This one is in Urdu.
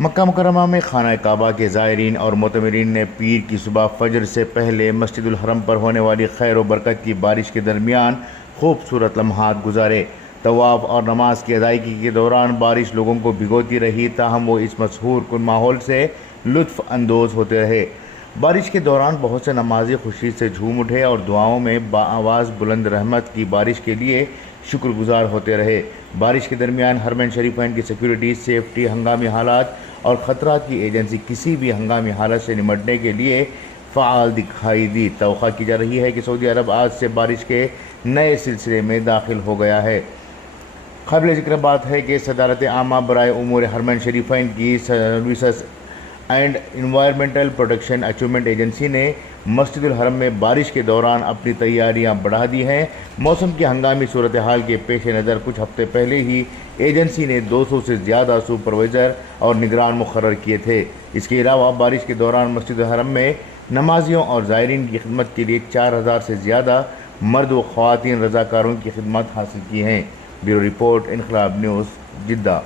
مکہ مکرمہ میں خانہ کعبہ کے زائرین اور معتمرین نے پیر کی صبح فجر سے پہلے مسجد الحرم پر ہونے والی خیر و برکت کی بارش کے درمیان خوبصورت لمحات گزارے۔ طواف اور نماز کی ادائیگی کے دوران بارش لوگوں کو بھگوتی رہی، تاہم وہ اس مسحور کن ماحول سے لطف اندوز ہوتے رہے۔ بارش کے دوران بہت سے نمازی خوشی سے جھوم اٹھے اور دعاؤں میں بآواز بلند رحمت کی بارش کے لیے شکر گزار ہوتے رہے۔ بارش کے درمیان حرمین شریفین کی سیکیورٹی، سیفٹی، ہنگامی حالات اور خطرات کی ایجنسی کسی بھی ہنگامی حالت سے نمٹنے کے لیے فعال دکھائی دی۔ توقع کی جا رہی ہے کہ سعودی عرب آج سے بارش کے نئے سلسلے میں داخل ہو گیا ہے۔ قابل ذکر بات ہے کہ صدارت عامہ برائے امور حرمین شریفین کی services and environmental protection achievement agency نے مسجد الحرم میں بارش کے دوران اپنی تیاریاں بڑھا دی ہیں۔ موسم کی ہنگامی صورتحال کے پیش نظر کچھ ہفتے پہلے ہی ایجنسی نے 200 سے زیادہ سپروائزر اور نگران مقرر کیے تھے۔ اس کے علاوہ بارش کے دوران مسجد الحرم میں نمازیوں اور زائرین کی خدمت کے لیے 4000 سے زیادہ مرد و خواتین رضاکاروں کی خدمات حاصل کی ہیں۔ بیورو رپورٹ، انقلاب نیوز، جدہ۔